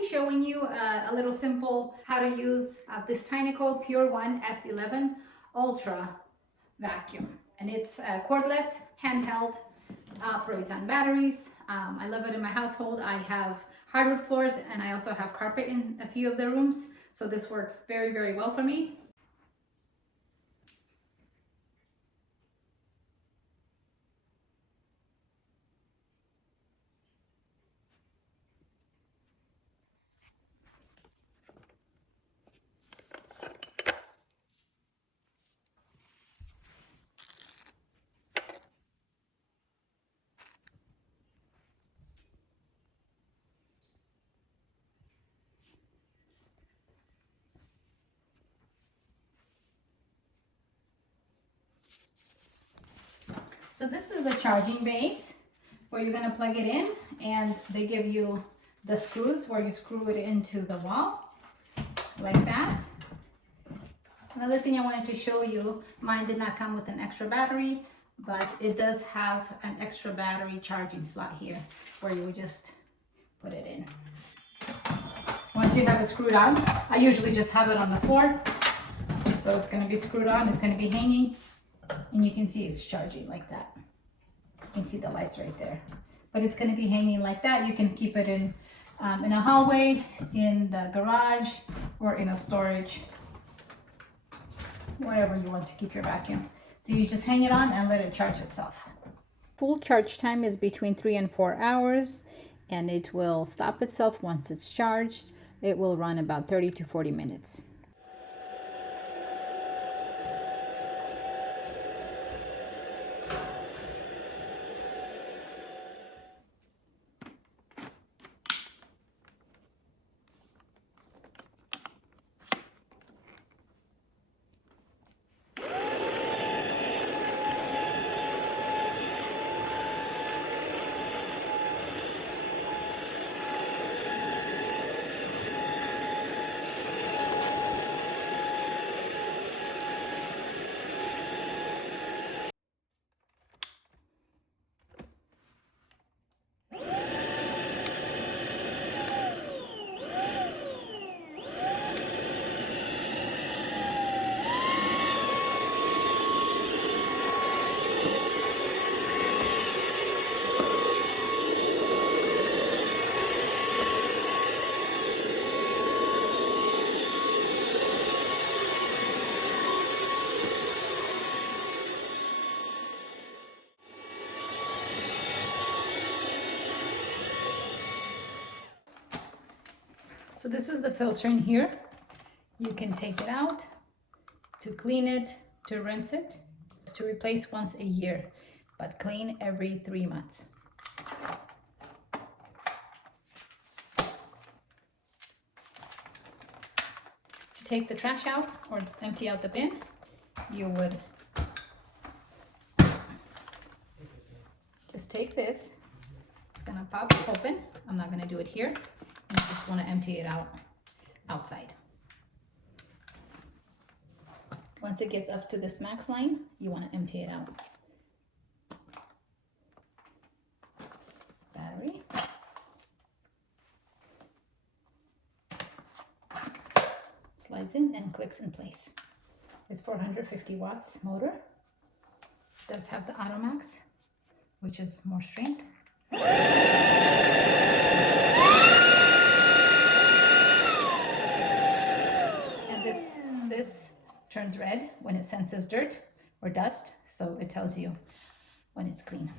be showing you a little simple how to use this Tineco Pure ONE S11 Ultra vacuum. And it's cordless, handheld, operates on batteries. I love it in my household. I have hardwood floors and I also have carpet in a few of the rooms. So this works very, very well for me. So this is the charging base where you're going to plug it in, and they give you the screws where you screw it into the wall like that. Another thing I wanted to show you, mine did not come with an extra battery, but it does have an extra battery charging slot here where you would just put it in. Once you have it screwed on, I usually just have it on the floor. So it's going to be screwed on, it's going to be hanging, and you can see it's charging like that. You can see the lights right there. But it's going to be hanging like that. You can keep it in a hallway, in the garage, or in a storage, wherever you want to keep your vacuum. So you just hang it on and let it charge itself. Full charge time is between 3 and 4 hours, and it will stop itself once it's charged. It will run about 30 to 40 minutes. So this is the filter in here. You can take it out to clean it, to rinse it, to replace once a year, but clean every 3 months. To take the trash out or empty out the bin, you would just take this. It's gonna pop open. I'm not gonna do it here. You just want to empty it out outside. Once it gets up to this max line, you want to empty it out. Battery. Slides in and clicks in place. It's 450 watts motor. It does have the Auto Max, which is more strength. This turns red when it senses dirt or dust, so it tells you when it's clean.